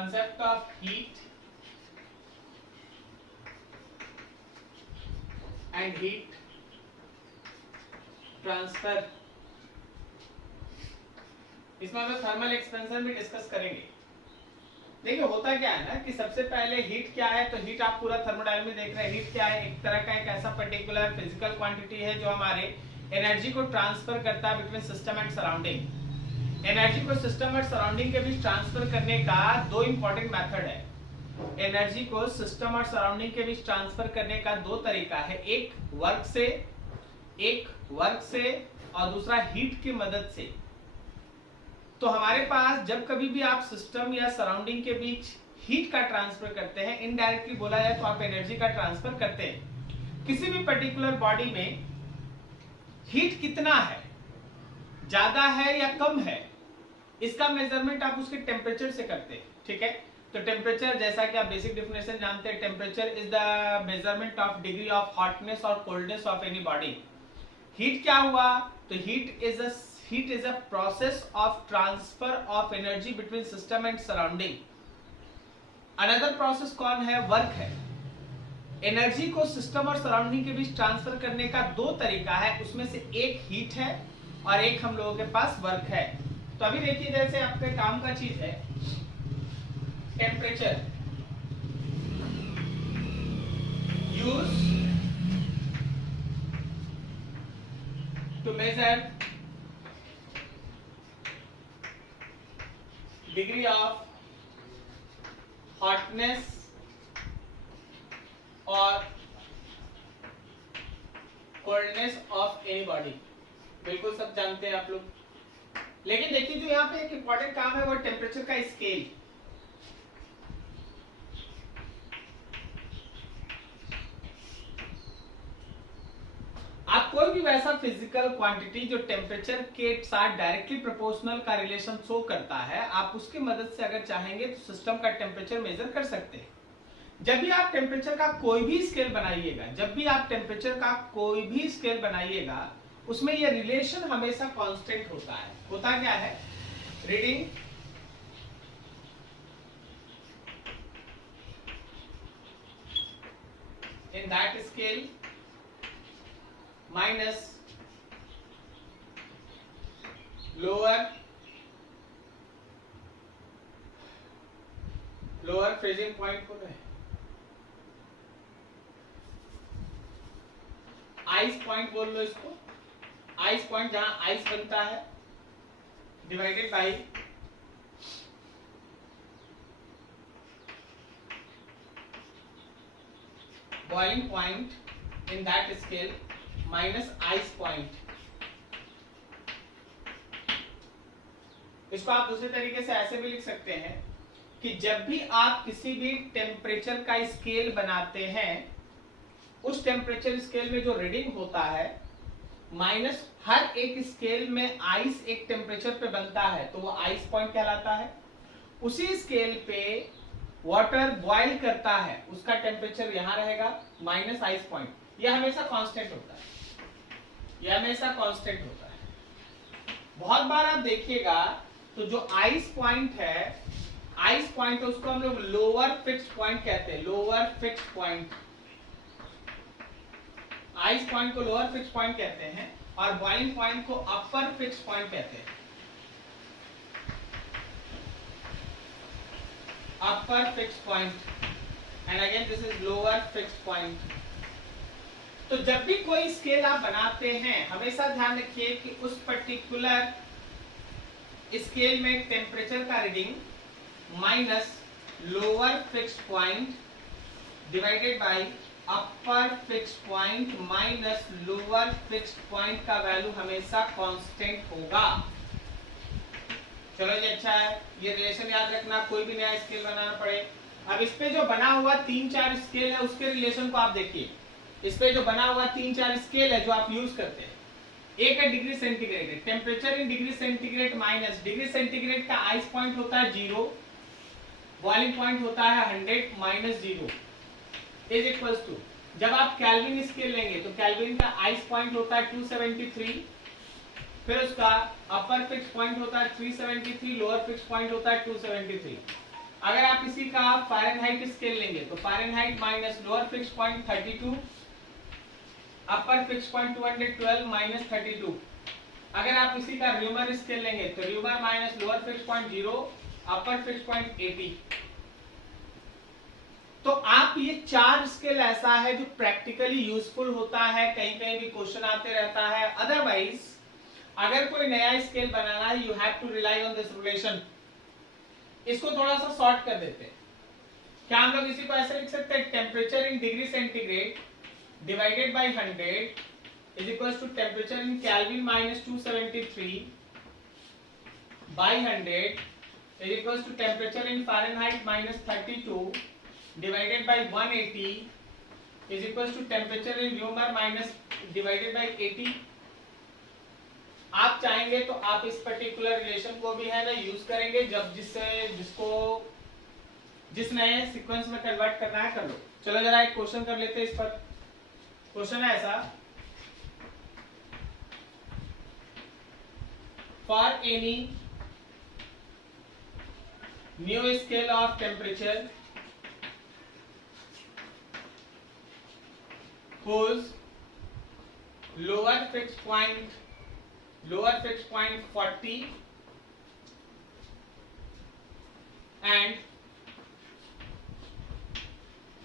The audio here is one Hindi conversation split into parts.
concept of heat and heat transfer, इसमें हम थर्मल एक्सपेंशन भी डिस्कस करेंगे। देखिए होता क्या है ना कि सबसे पहले हीट क्या है, तो हीट आप पूरा थर्मोडायनामिक्स में देख रहे हैं। हीट क्या है, एक तरह का एक ऐसा पर्टिकुलर फिजिकल क्वांटिटी है जो हमारे एनर्जी को ट्रांसफर करता है between system and surrounding. Energy को सिस्टम और सराउंडिंग के बीच ट्रांसफर करने का दो इंपॉर्टेंट मेथड है। एनर्जी को सिस्टम और सराउंडिंग के बीच ट्रांसफर करने का दो तरीका है, एक वर्क से और दूसरा हीट की मदद से। तो हमारे पास जब कभी भी आप सिस्टम या सराउंडिंग के बीच हीट का ट्रांसफर करते हैं, इनडायरेक्टली बोला जाए तो आप एनर्जी का ट्रांसफर करते हैं। किसी भी पर्टिकुलर बॉडी में हीट कितना है, ज्यादा है या कम है, इसका मेजरमेंट आप उसके टेम्परेचर से करते हैं। ठीक है, तो टेम्परेचर जैसा कि आप बेसिक डेफिनेशन जानते हैं, temperature is the measurement of degree of hotness और coldness of any body. Heat क्या हुआ, तो heat is a process of transfer of energy between system and surrounding. Another process कौन है, वर्क है। एनर्जी को सिस्टम और सराउंडिंग के बीच ट्रांसफर करने का दो तरीका है, उसमें से एक हीट है और एक हम लोगों के पास वर्क है। तो अभी देखिए जैसे आपके काम का चीज है temperature, use to measure degree of hotness or coldness of any body। बिल्कुल सब जानते हैं आप लोग, लेकिन देखिए जो यहाँ पे एक इंपॉर्टेंट काम है वो टेम्परेचर का स्केल। आप कोई भी वैसा फिजिकल क्वांटिटी जो टेम्परेचर के साथ डायरेक्टली प्रोपोर्शनल का रिलेशन शो करता है, आप उसकी मदद से अगर चाहेंगे तो सिस्टम का टेम्परेचर मेजर कर सकते हैं। जब भी आप टेम्परेचर का कोई भी स्केल बनाइएगा, उसमें ये रिलेशन हमेशा कांस्टेंट होता है। होता क्या है, reading in that scale minus lower freezing point को है, आइस पॉइंट बोल लो इसको, आइस पॉइंट जहां आइस बनता है, divided by boiling point in that scale minus ice point. इसको आप दूसरे तरीके से ऐसे भी लिख सकते हैं कि जब भी आप किसी भी टेम्परेचर का स्केल बनाते हैं, उस टेम्परेचर स्केल में जो रीडिंग होता है माइनस हर एक स्केल में आइस एक टेम्परेचर पे बनता है, तो वो आइस पॉइंट कहलाता है। उसी स्केल पे वाटर बॉइल करता है, उसका टेम्परेचर यहां रहेगा माइनस आइस पॉइंट। यह हमेशा कांस्टेंट होता है, बहुत बार आप देखिएगा तो जो आइस पॉइंट है, उसको हम लोग लोअर फिक्स्ड पॉइंट कहते हैं, lower fixed point. Ice point को लोअर फिक्स्ड पॉइंट कहते हैं और बॉइलिंग पॉइंट को अपर फिक्स्ड पॉइंट कहते हैं। Upper fixed point and again this is lower fixed point. तो जब भी कोई स्केल आप बनाते हैं, हमेशा ध्यान रखिए कि उस पर्टिकुलर स्केल में टेम्परेचर का reading minus lower fixed point divided by upper fixed point minus lower fixed point का वैल्यू हमेशा कांस्टेंट होगा। चलो ये अच्छा है, ये रिलेशन याद रखना, कोई भी नया स्केल बनाना पड़े। अब इस पे जो बना हुआ 3-4 स्केल है उसके रिलेशन को आप देखिए। इस पे जो बना हुआ 3-4 स्केल है जो आप यूज करते हैं, एक है degree centigrade, temperature in degree centigrade minus degree centigrade का आइस पॉइंट होता है 0, बॉइलिंग पॉइंट होता है 100 माइनस 0 इज इक्वल्स टू, जब आप केल्विन स्केल लेंगे तो केल्विन का आइस पॉइंट होता है 273, फिर उसका अपर फिक्स पॉइंट होता है 373, लोअर फिक्स पॉइंट होता है 273। अगर आप इसी का फ़ारेनहाइट स्केल लेंगे तो Fahrenheit minus lower fix point 32, अपर फिक्स पॉइंट 212 माइनस 32। अगर आप इसी का र्यूमर स्केल लेंगे तो rumour minus lower fix point 0, अपर फिक्स पॉइंट 80। तो आप ये 4 स्केल ऐसा है जो प्रैक्टिकली यूजफुल होता है, कहीं कहीं भी क्वेश्चन आते रहता है। अदरवाइज अगर कोई नया स्केल बनाना है, you have to rely on this relation. इसको थोड़ा सा शॉर्ट कर देते हैं। क्या हम लोग इसी को ऐसे लिख सकते हैं, temperature in degree centigrade divided by 100 is equal to temperature in Kelvin minus 273 by 100 is equal to temperature in Fahrenheit minus 32 divided by 180 is equals to temperature in Reaumur minus divided by 80। आप चाहेंगे तो आप इस पर्टिकुलर रिलेशन को भी है ना यूज करेंगे, जब जिस नए सीक्वेंस में कन्वर्ट करना है कर लो। चलो जरा एक क्वेश्चन कर लेते हैं इस पर। क्वेश्चन है ऐसा, for any new scale of temperature whose lower fixed point 40 and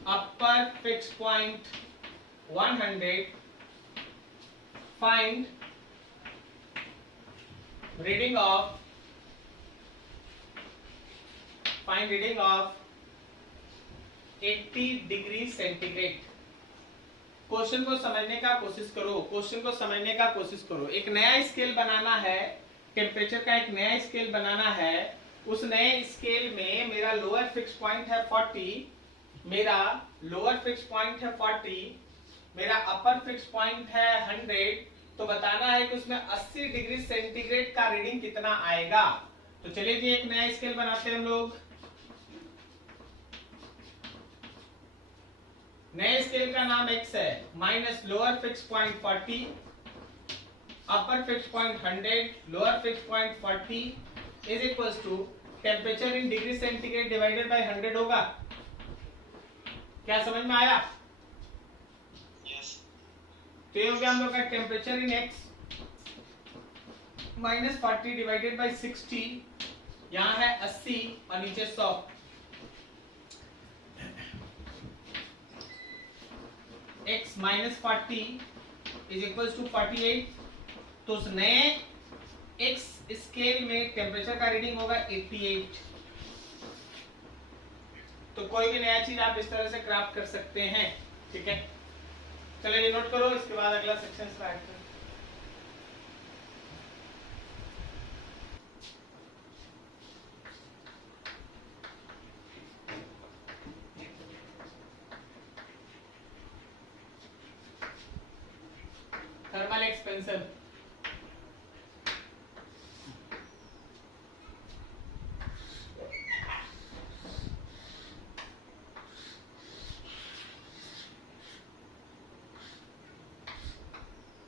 upper fixed point 100, find reading of 80 degree centigrade. Question को समझने का कोशिश करो। एक नया स्केल बनाना है, टेम्परेचर का एक नया स्केल बनाना है। उस नए स्केल में मेरा लोअर फिक्स पॉइंट है 40, मेरा अपर फिक्स पॉइंट है 100। तो बताना है कि उसमें 80 डिग्री सेंटीग्रेड का रीडिंग कितना आएगा। तो चलिए जी एक नया स्केल बनाते हैं हम लोग। नए स्केल का नाम x है, minus lower fix point 40, upper fix point 100, lower fix point 40 is equals to temperature in degree centigrade divided by 100 होगा। क्या समझ में आया? yes. तो ये हो गया हम लोग का temperature in x minus 40 divided by 60, यहाँ है 80 और नीचे 100। x minus 40 is equal to 48। तो उस नए x स्केल में टेम्परेचर का रीडिंग होगा 88। तो कोई भी नया चीज आप इस तरह से क्राफ्ट कर सकते हैं, ठीक है। चलो ये नोट करो, इसके बाद अगला सेक्शन स्टार्ट करें। Thermal expansion.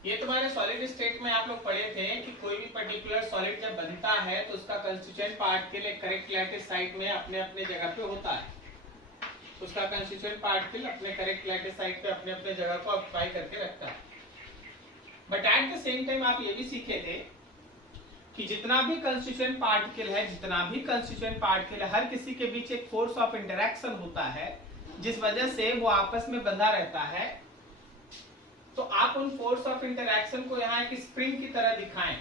ये तुम्हारे सॉलिड स्टेट में आप लोग पढ़े थे कि कोई भी पर्टिकुलर सॉलिड जब बनता है तो उसका कंस्टिट्यूएंट पार्टिकल एक करेक्ट लैटिस साइट में अपने अपने जगह पे होता है। उसका कंस्टिट्यूएंट पार्टिकल अपने करेक्ट लैटिस साइट पे अपने अपने जगह को ऑक्युपाई करके रखता है। But at the same time आप ये भी सीखे थे कि जितना भी कंस्टिट्यूएंट पार्टिकल है, हर किसी के बीच एक फोर्स ऑफ इंटरेक्शन होता है, जिस वजह से वो आपस में बंधा रहता है। तो आप उन फोर्स ऑफ इंटरेक्शन को यहाँ एक स्प्रिंग की तरह दिखाएं।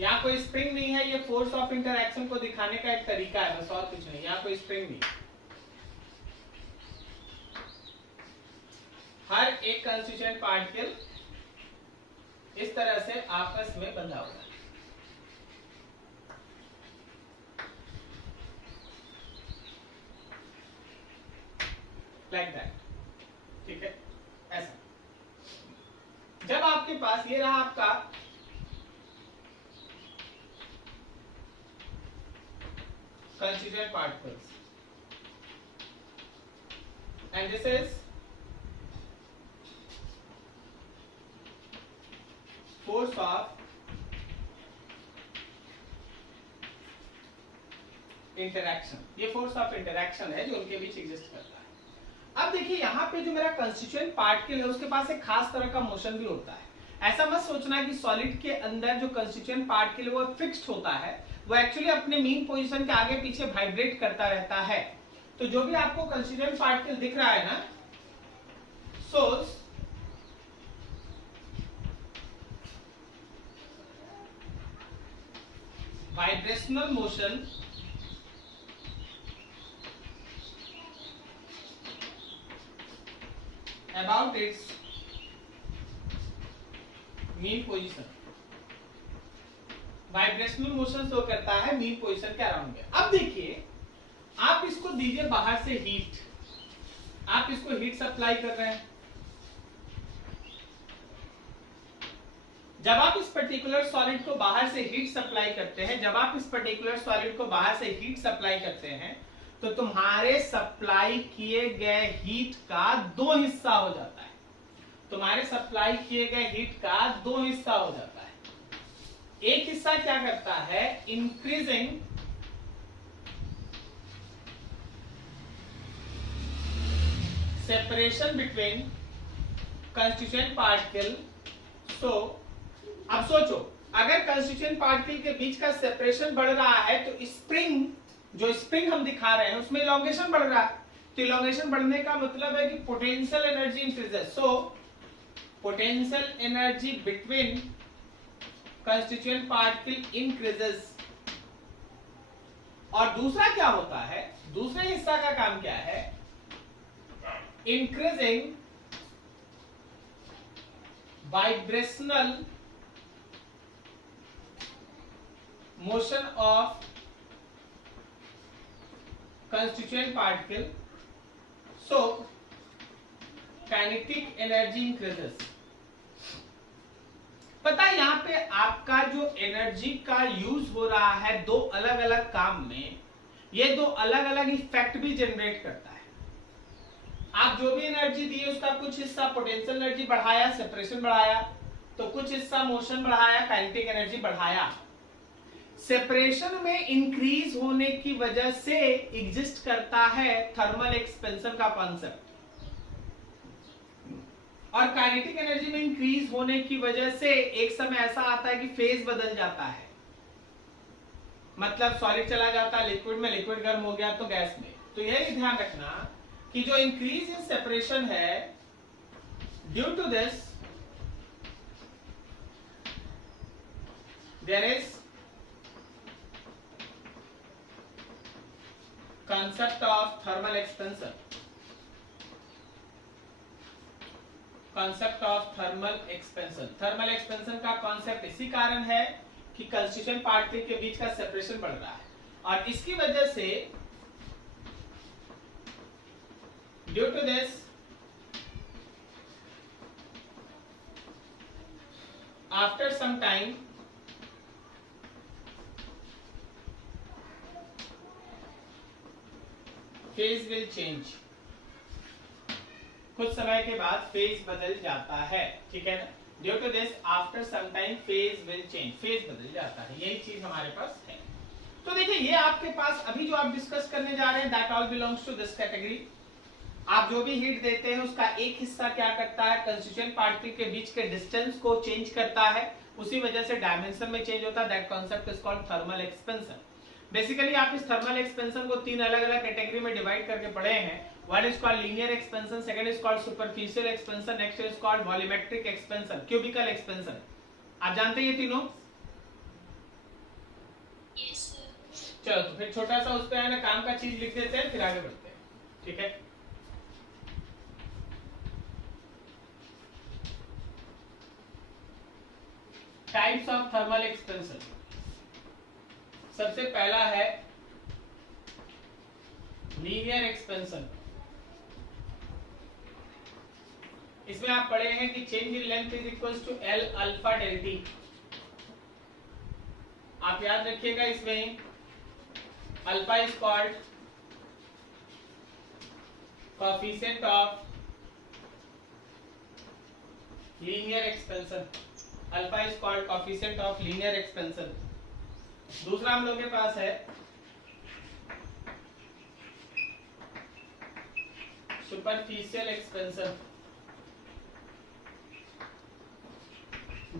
यहाँ कोई स्प्रिंग नहीं है, ये फोर्स ऑफ इंटरेक्शन को दिखाने का एक तरीका है, बस और कुछ नहीं। यहाँ कोई स्प्रिंग नहीं, हर एक कंस्टिट्यूएंट पार्टिकल इस तरह से आपस में बंधा हुआ है। लाइक दैट, ठीक है। ऐसा जब आपके पास ये रहा आपका constituent particles and this is force of interaction, ये फोर्स ऑफ इंटरैक्शन है जो उनके बीच एग्जिस्ट करता है। अब देखिए यहाँ पे जो मेरा कंस्टिट्यूएंट पार्टिकल है उसके पास एक खास तरह का मोशन भी होता है। ऐसा मत सोचना कि सॉलिड के अंदर जो कंस्टिट्यूएंट पार्टिकल है वो फिक्स्ड होता है, वो एक्चुअली अपने मीन पोजीशन के आगे पीछे वाइब्रेट करता रहता है। तो जो भी आपको कंस्टिट्यूएंट पार्टिकल दिख रहा है ना, source vibrational motion about its mean position, vibrational motion show करता है मीन पोजीशन के अराउंड में। अब देखिए आप इसको दीजिए बाहर से हीट, आप इसको हीट सप्लाई कर रहे हैं। जब आप इस पर्टिकुलर सॉलिड को बाहर से हीट सप्लाई करते हैं, जब आप इस पर्टिकुलर सॉलिड को बाहर से हीट सप्लाई करते हैं तो तुम्हारे सप्लाई किए गए हीट का दो हिस्सा हो जाता है, तुम्हारे सप्लाई किए गए हीट का दो हिस्सा हो जाता है। एक हिस्सा क्या करता है, increasing separation between constituent particle. So अब सोचो, अगर कंस्टिट्यूएंट पार्टिकल के बीच का सेपरेशन बढ़ रहा है तो स्प्रिंग, जो स्प्रिंग हम दिखा रहे हैं उसमें इलोंगेशन बढ़ रहा है। तो इलोंगेशन बढ़ने का मतलब है कि potential energy increases. So potential energy between constituent particle increases. और दूसरा क्या होता है, दूसरे हिस्सा का काम क्या है, increasing vibrational motion of constituent particle, so kinetic energy increases। पता है यहाँ पे आपका जो एनर्जी का यूज हो रहा है दो अलग अलग काम में, ये दो अलग अलग इफेक्ट भी जनरेट करता है। आप जो भी एनर्जी दिए उसका कुछ हिस्सा पोटेंशियल एनर्जी बढ़ाया, सेपरेशन बढ़ाया, तो कुछ हिस्सा मोशन बढ़ाया, काइनेटिक एनर्जी बढ़ाया। सेपरेशन में इंक्रीज होने की वजह से एग्जिस्ट करता है थर्मल एक्सपेंशन का कॉन्सेप्ट, और काइनेटिक एनर्जी में इंक्रीज होने की वजह से एक समय ऐसा आता है कि फेज बदल जाता है, मतलब सॉलिड चला जाता है लिक्विड में, लिक्विड गर्म हो गया तो गैस में। तो यही ध्यान रखना कि जो इंक्रीज इन सेपरेशन है, due to this there is concept of thermal expansion, concept of thermal expansion। thermal expansion का concept इसी कारण है कि कंस्टिट्यूएंट पार्टिकल के बीच का सेपरेशन बढ़ रहा है, और इसकी वजह से due to this after some time phase will change, कुछ समय के बाद फेज बदल जाता है, ठीक है ना। Due to this after some time phase will change, phase बदल जाता है, यही चीज हमारे पास है। तो देखिए ये आपके पास अभी जो आप डिस्कस करने जा रहे हैं that all belongs to this category. आप जो भी हीट देते हैं उसका एक हिस्सा क्या करता है, कंस्टिट्यूएंट पार्टिकल के बीच के डिस्टेंस को चेंज करता है, उसी वजह से डायमेंशन में चेंज होता है। That concept is called thermal expansion. Basically आप इस थर्मल एक्सपेंशन को तीन अलग अलग कैटेगरी में डिवाइड करके पढ़े हैं। One is called linear expansion, second is called superficial expansion, next is called volumetric expansion, cubical expansion. आप जानते हैं ये तीनों? Yes, sir. चलो तो फिर छोटा सा उस पे है ना काम का चीज लिख देते हैं, फिर आगे बढ़ते हैं, ठीक है। Types of thermal expansion. सबसे पहला है लीनियर एक्सपेंशन। इसमें आप पढ़े हैं कि change in length is equals to L alpha del T. आप याद रखिएगा इसमें alpha is called coefficient of linear expansion, alpha is called coefficient of linear expansion. दूसरा हम लोग के पास है superficial expansion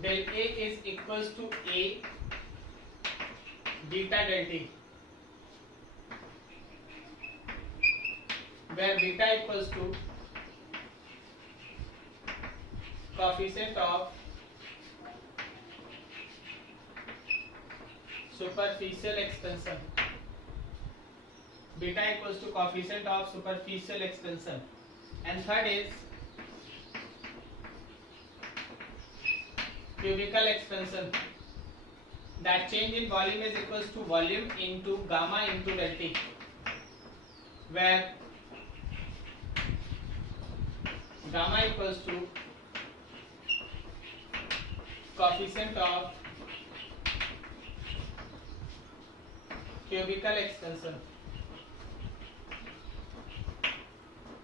del A is equals to A beta del T, where beta equals to coefficient of superficial expansion. Beta equals to coefficient of superficial expansion. And third is cubical expansion. That change in volume is equals to volume into gamma into del T, where gamma equals to coefficient of cubical expansion.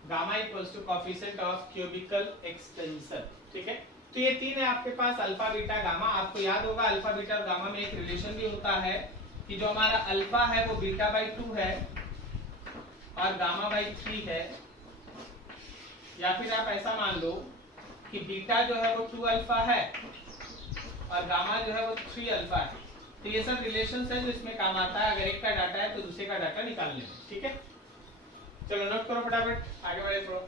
Gamma equals to coefficient of cubical expansion. ठीक है, तो ये तीन है आपके पास, अल्फा बीटा गामा। आपको याद होगा अल्फा बीटा और गामा में एक रिलेशन भी होता है कि जो हमारा अल्फा है वो बीटा बाई 2 है और गामा बाई 3 है, या फिर आप ऐसा मान लो कि बीटा जो है वो 2 अल्फा है और गामा जो है वो 3 अल्फा है। तो ये सब रिलेशंस है जो इसमें काम आता है, अगर एक का डाटा है तो दूसरे का डाटा निकाल लें। ठीक है, चलो नोट करो फटाफट, आगे बढ़े थोड़ा।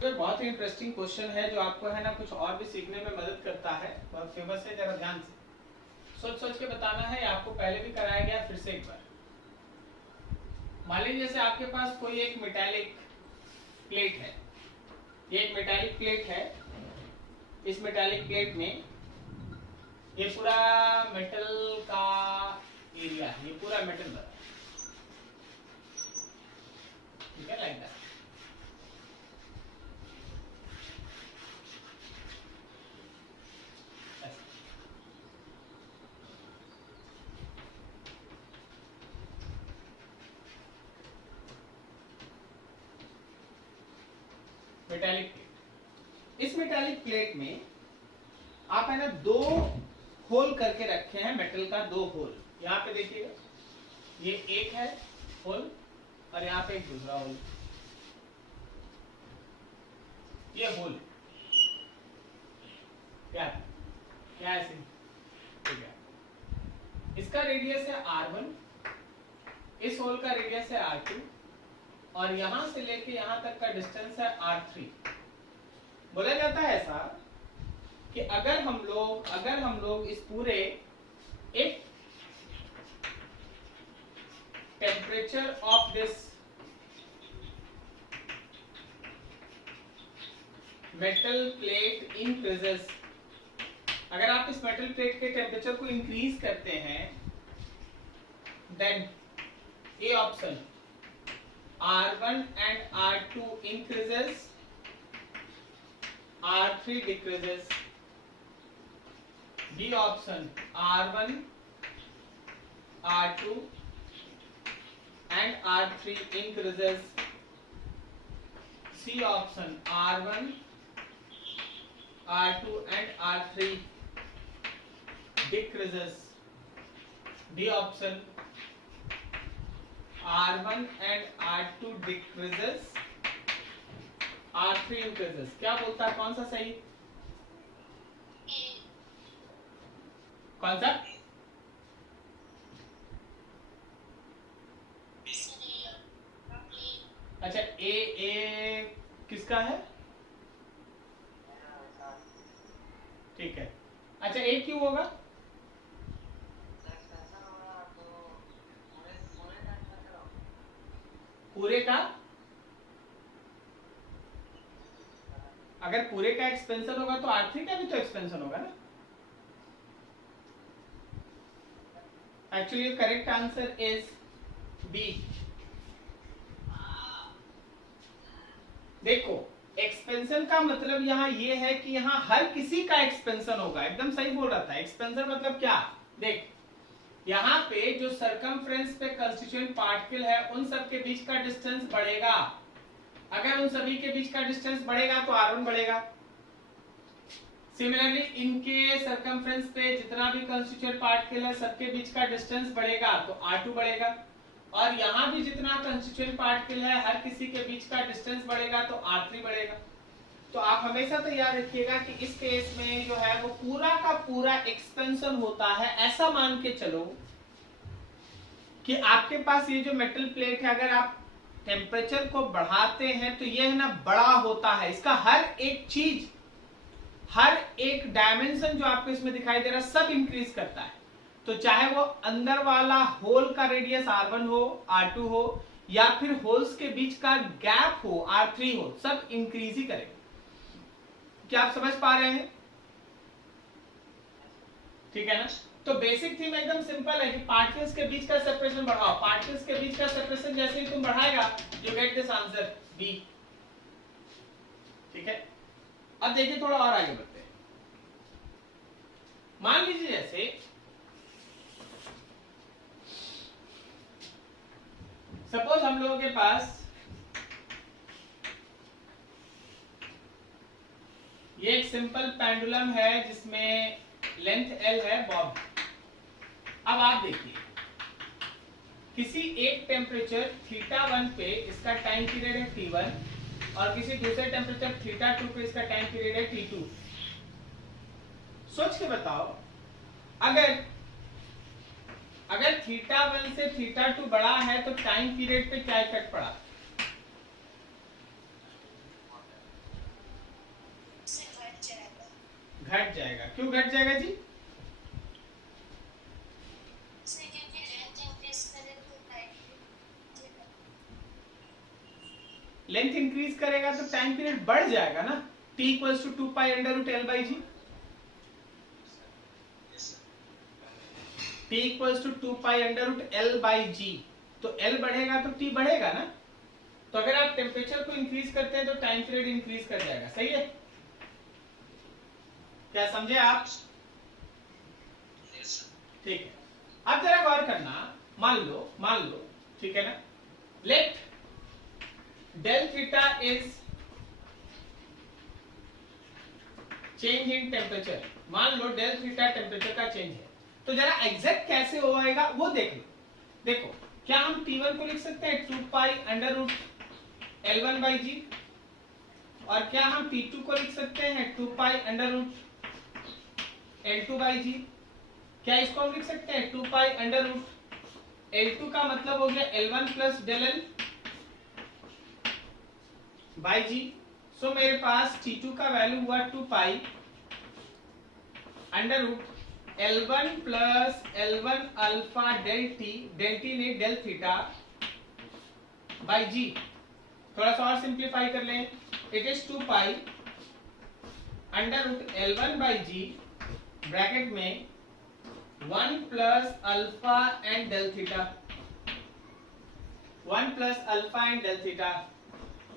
तो बहुत ही इंटरेस्टिंग क्वेश्चन है जो आपको है ना कुछ और भी सीखने में मदद करता है, बहुत फेमस है, जरा ध्यान से सोच सोच के बताना है। आपको पहले भी कराया गया, फिर से एक बार। मान लीजिए जैसे आपके पास कोई एक मेटालिक प्लेट है, ये एक मेटालिक प्लेट है। इस मेटालिक प्लेट में ये पूरा मेटल का एरिया है, ये पूरा मेटल बना, ठीक है, लाइक दैट। मेटालिक प्लेट, इस मेटालिक प्लेट में आप है ना 2 होल करके रखे हैं, मेटल का 2 होल। यहाँ पे देखिएगा, ये एक है होल और यहाँ पे एक दूसरा होल। ये होल क्या क्या ऐसे, ठीक है। इसका रेडियस है R1, इस होल का रेडियस है R2 और यहां से लेके यहां तक का डिस्टेंस है R3। बोला जाता है ऐसा कि अगर हम लोग इस पूरे if temperature of this metal plate increases, अगर आप इस मेटल प्लेट के टेम्परेचर को इंक्रीज करते हैं, then A option R1 and R2 increases, R3 decreases. B option R1, R2 and R3 increases. C option R1, R2 and R3 decreases. D option R1 and R2 decreases, R3 increases। क्या बोलता है, कौन सा सही, कौन सा? अच्छा, ए किसका है? ठीक है, अच्छा ए क्यों होगा? पूरे का, अगर पूरे का एक्सपेंशन होगा तो R3 का भी तो एक्सपेंशन होगा ना। Actually correct answer is B. देखो एक्सपेंशन का मतलब यहाँ ये है कि यहाँ हर किसी का एक्सपेंशन होगा, एकदम सही बोल रहा था। एक्सपेंशन मतलब क्या, देख यहाँ पे जो सरकमफ्रेंस पे कंस्टिट्यूएंट पार्टिकल है उन सब के बीच का डिस्टेंस बढ़ेगा। अगर उन सभी के बीच का डिस्टेंस बढ़ेगा तो R1 बढ़ेगा। सिमिलरली इनके सरकमफ्रेंस पे जितना भी कंस्टिट्यूएंट पार्टिकल है सबके बीच का डिस्टेंस बढ़ेगा तो R2 बढ़ेगा। और यहाँ भी जितना कंस्टिट्यूएंट पार्टिकल है हर किसी के बीच का डिस्टेंस बढ़ेगा तो R3 बढ़ेगा। तो आप हमेशा तो याद रखिएगा कि इस केस में जो है वो पूरा का पूरा एक्सपेंशन होता है। ऐसा मान के चलो कि आपके पास ये जो मेटल प्लेट है, अगर आप टेम्परेचर को बढ़ाते हैं तो ये है ना बड़ा होता है, इसका हर एक चीज, हर एक डायमेंशन जो आपको इसमें दिखाई दे रहा है सब इंक्रीज करता है। तो चाहे वो अंदर वाला होल का रेडियस R1 हो, R2 हो, या फिर होल्स के बीच का गैप हो, R3 हो, सब इंक्रीज ही करेगा। क्या आप समझ पा रहे हैं? ठीक है ना? तो बेसिक थीम एकदम सिंपल है कि पार्टिकल्स के बीच का सेपरेशन बढ़ाओ। पार्टिकल्स के बीच का सेपरेशन जैसे ही तुम बढ़ाएगा you get this answer B. ठीक है, अब देखिए थोड़ा और आगे बढ़ते हैं। मान लीजिए जैसे सपोज हम लोगों के पास ये एक सिंपल पेंडुलम है जिसमें लेंथ L है, बॉब। अब आप देखिए किसी एक टेम्परेचर θ1 पे इसका टाइम पीरियड है T1 और किसी दूसरे टेम्परेचर θ2 पे इसका टाइम पीरियड है T2। सोच के बताओ, अगर θ1 से θ2 बड़ा है तो टाइम पीरियड पे क्या इफेक्ट पड़ा? घट जाएगा। क्यों घट जाएगा जी? लेंथ इंक्रीज करेगा तो टाइम पीरियड बढ़ जाएगा ना। T equals to 2 pi under root L by g. T equals to 2 pi under root L by g. तो L बढ़ेगा तो T बढ़ेगा ना। तो अगर आप टेम्परेचर को इंक्रीज करते हैं तो टाइम पीरियड इंक्रीज कर जाएगा। सही है? क्या समझे आप? ठीक है, अब जरा गौर करना। मान लो ठीक है ना, let del theta is change in temperature. मान लो डेल थीटा टेम्परेचर का चेंज है, तो जरा एग्जैक्ट कैसे होगा वो देख लो। देखो, क्या हम T1 को लिख सकते हैं 2 pi under root L1 by g, और क्या हम T2 को लिख सकते हैं 2 pi under root L2 by g. क्या इसको हम लिख सकते हैं 2 पाई अंडर रूट L2 का मतलब हो गया L1 plus del L by g. So मेरे पास T2 का वैल्यू हुआ 2 pi under root L1 plus L1 alpha del T ने डेल थीटा बाई जी। थोड़ा सा और सिंप्लीफाई कर लें, it is 2 pi under root L1 by g bracket में 1 plus alpha and del theta, 1 plus alpha and del theta.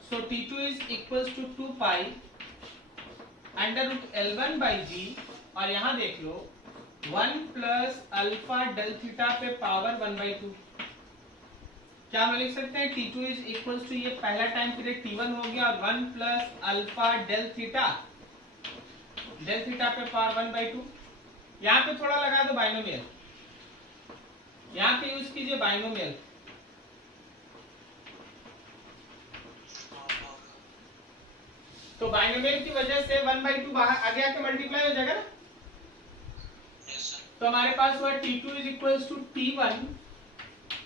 So T2 is equals to 2 pi under root L1 by g, और यहां देख लो 1 प्लस अल्फा डेल थीटा पे पावर 1/2। क्या हम लिख सकते हैं T2 इज इक्वल्स टू, ये पहला टाइम पीरियड T1 हो गया, और 1 प्लस अल्फा डेल थीटा पे पावर 1/2। यहाँ पे थोड़ा लगा दो बाइनोमियल, यहाँ पे यूज कीजिए बाइनोमियल। तो बाइनोमियल की वजह से 1/2 बाहर आगे आके मल्टीप्लाई हो जाएगा ना। तो हमारे पास हुआ T2 is equals to T1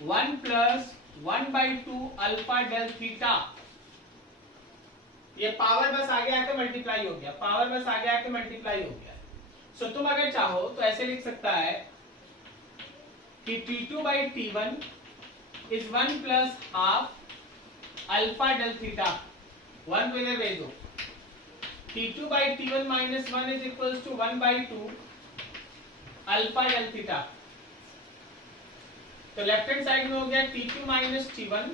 1 plus 1/2 alpha del theta. ये पावर बस आगे आके मल्टीप्लाई हो गया, पावर बस आगे आके मल्टीप्लाई हो गया। सो तुम अगर चाहो तो ऐसे लिख सकता है कि T2 by T1 is 1 plus half alpha del theta, 1 को इधर भेज दो। T2 by T1 minus 1 is equals to 1/2 alpha del theta. तो लेफ्ट हैंड साइड में हो गया T2 minus T1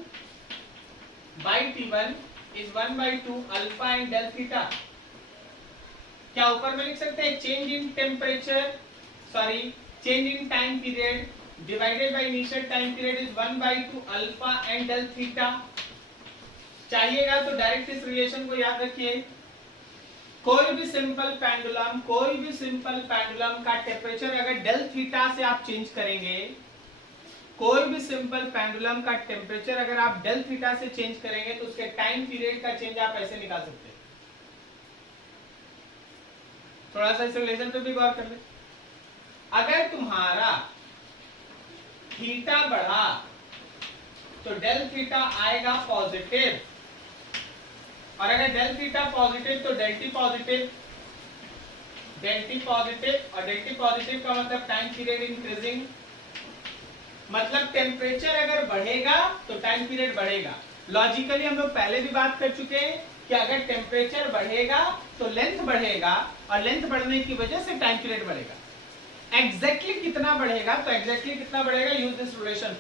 by T1 is 1/2 alpha and del theta. क्या ऊपर में लिख सकते हैं change in temperature, sorry change in time period divided by initial time period is 1/2 alpha and del theta. चाहिएगा तो डायरेक्ट इस रिलेशन को याद रखिए। कोई भी सिंपल पेंडुलम का टेम्परेचर अगर डेल थीटा से आप चेंज करेंगे, कोई भी सिंपल पेंडुलम का टेम्परेचर अगर आप डेल थीटा से चेंज करेंगे तो उसके टाइम पीरियड का चेंज आप ऐसे निकाल सकते हैं। थोड़ा सा इस रिलेशन पे भी गौर कर ले। अगर तुम्हारा थीटा बढ़ा तो डेल थीटा आएगा पॉजिटिव, और अगर डेल थीटा पॉजिटिव तो del T positive, del T positive, और डेल टी पॉजिटिव का मतलब टाइम पीरियड इंक्रीजिंग, मतलब टेम्परेचर अगर बढ़ेगा तो टाइम पीरियड बढ़ेगा। लॉजिकली हम लोग पहले भी बात कर चुके हैं कि अगर टेम्परेचर बढ़ेगा तो लेंथ बढ़ेगा, और लेंथ बढ़ने की वजह से टाइम पीरियड बढ़ेगा। एग्जैक्टली कितना बढ़ेगा, तो एग्जैक्टली कितना बढ़ेगा, यूज दिस रिलेशन।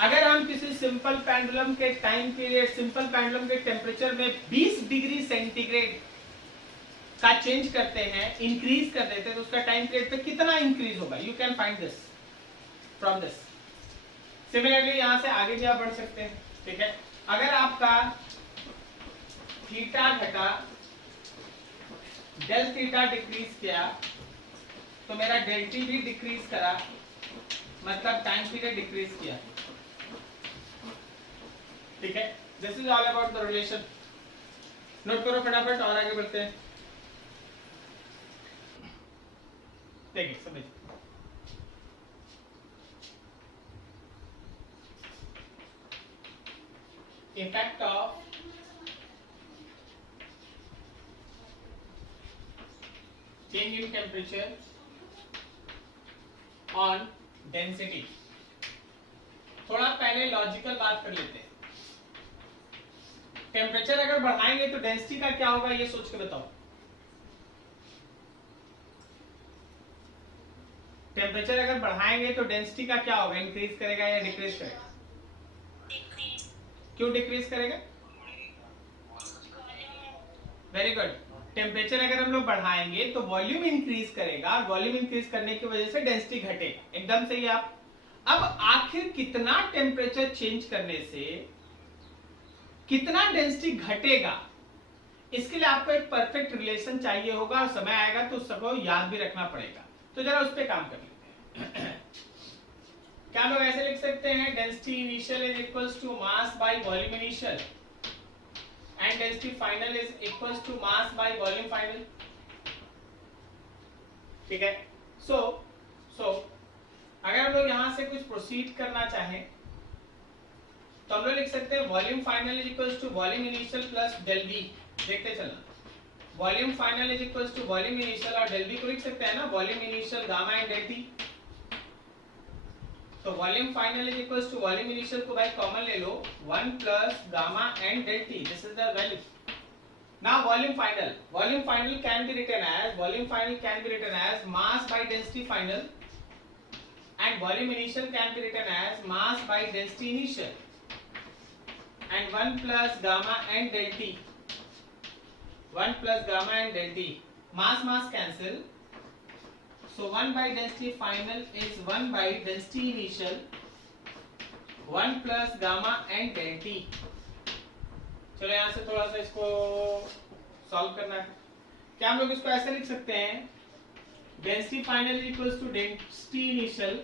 अगर हम किसी सिंपल पेंडुलम के टाइम पीरियड, सिंपल पेंडुलम के टेम्परेचर में 20 डिग्री सेंटीग्रेड का चेंज करते हैं, इंक्रीज कर देते हैं, तो उसका टाइम पीरियड पे कितना इंक्रीज होगा, you can find this from this. Similarly यहां से आगे भी आप बढ़ सकते हैं, ठीक है। अगर आपका थीटा घटा, डेल थीटा डिक्रीज किया, तो मेरा डेल टी भी डिक्रीज करा, मतलब टाइम पीरियड डिक्रीज किया, ठीक है। This is all about the relation. Note करो फटाफट और आगे बढ़ते हैं। देखिए समझ, effect of change in temperature on density। थोड़ा पहले लॉजिकल बात कर लेते हैं। टेम्परेचर अगर बढ़ाएंगे तो डेंसिटी का क्या होगा, ये सोच के बताओ। टेम्परेचर अगर बढ़ाएंगे तो डेंसिटी का क्या होगा, इंक्रीज करेगा या डिक्रीज करेगा? क्यों डिक्रीज करेगा? Very good. टेम्परेचर अगर हम लोग बढ़ाएंगे तो वॉल्यूम इंक्रीज करेगा, और वॉल्यूम इंक्रीज करने की वजह से डेंसिटी घटेगा। एकदम सही आप। अब आखिर कितना टेम्परेचर चेंज करने से कितना डेंसिटी घटेगा, इसके लिए आपको एक परफेक्ट रिलेशन चाहिए होगा, और समय आएगा तो सबको याद भी रखना पड़ेगा। तो जरा उस पर काम कर लेते हैं। क्या हम लोग ऐसे लिख सकते हैं, density initial is equals to mass by volume initial, and density final is equals to mass by volume final, ठीक है। so अगर हम लोग यहां से कुछ प्रोसीड करना चाहें तो हम लोग लिख सकते हैं volume final is equals to volume initial plus del V. देखते चलना, volume final is equals to volume initial, और डेल वी को लिख सकते हैं ना volume initial gamma and del T. तो volume final is equals to volume initial को भाई कॉमन ले लो, 1 plus gamma and del T, this is the value. Now volume final can be written as mass by density final, and volume initial can be written as mass by density initial, and 1 plus gamma and del T, 1 plus gamma and del T, mass cancel, so 1 by density final is 1 by density initial, 1 plus gamma and del t। चलो यहां से थोड़ा सा इसको सॉल्व करना है। क्या हम लोग इसको ऐसे लिख सकते हैं, density final is equals to density initial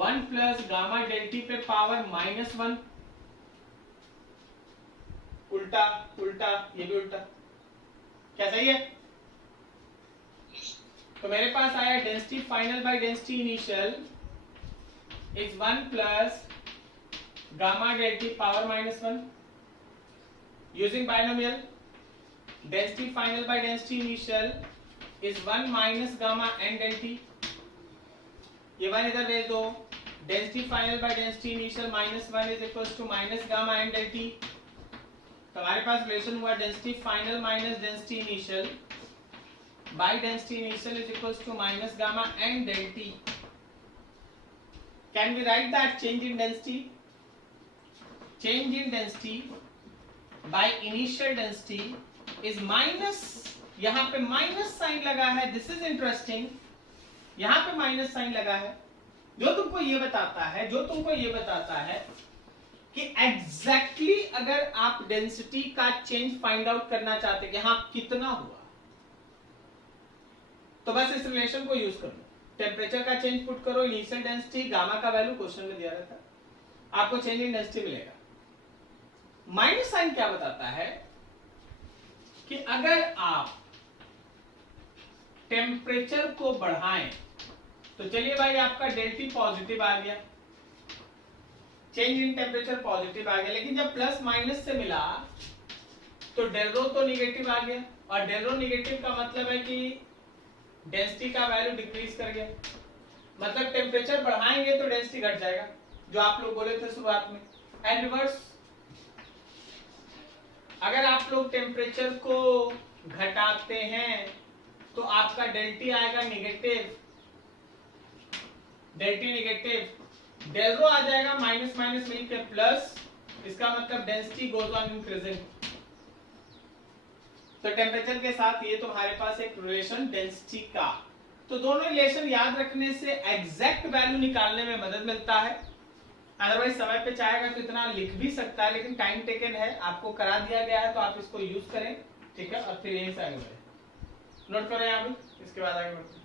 1 plus gamma del T पे पावर -1, उल्टा उल्टा, ये भी उल्टा, क्या सही है? तो मेरे पास आया density final by density initial is 1 plus gamma del T power -1, using binomial density final by density initial is 1 minus gamma and del T, ये 1 इधर भेज दो, density final by density initial -1 is equals to minus gamma and del T. तो हमारे पास रिलेशन हुआ density final minus density initial by density initial is equals to minus gamma and del t. Can we write that change in density? Change in density by initial density is minus, यहाँ पे माइनस साइन लगा है, दिस इज इंटरेस्टिंग, यहाँ पे माइनस साइन लगा है, जो तुमको ये बताता है कि एग्जैक्टली अगर आप डेंसिटी का चेंज फाइंड आउट करना चाहते कि हाँ कितना हुआ, तो बस इस रिलेशन को यूज कर लो। टेम्परेचर का चेंज पुट करो, इनिशियल डेंसिटी, गामा का वैल्यू क्वेश्चन में दिया रहता है, आपको चेंज इन डेंसिटी मिलेगा। माइनस साइन क्या बताता है कि अगर आप टेम्परेचर को बढ़ाएं तो चलिए भाई आपका डेल्टी पॉजिटिव आ गया, चेंज इन टेम्परेचर पॉजिटिव आ गया, लेकिन जब प्लस माइनस से मिला तो डेल रो तो निगेटिव आ गया, और डेल रो निगेटिव का मतलब है कि डेंसिटी का वैल्यू डिक्रीज कर गया, मतलब टेम्परेचर बढ़ाएंगे तो डेंसिटी घट जाएगा, जो आप लोग बोले थे शुरुआत में। एंड रिवर्स, अगर आप लोग टेम्परेचर को घटाते हैं तो आपका डेल्टी आएगा निगेटिव, डेल्टी निगेटिव, डेल रो आ जाएगा माइनस माइनस मिलकर प्लस, इसका मतलब डेंसिटी गोज ऑन इंक्रीजिंग। तो टेम्परेचर के साथ ये तुम्हारे पास एक रिलेशन डेंसिटी का, तो दोनों रिलेशन याद रखने से एग्जैक्ट वैल्यू निकालने में मदद मिलता है। अदरवाइज समय पे चाहेगा तो इतना लिख भी सकता है, लेकिन टाइम टेकन है, आपको करा दिया गया है तो आप इसको यूज करें, ठीक है, और फिर यहीं से आगे बढ़े। नोट करें यहाँ पे, इसके बाद आगे बढ़ते हैं।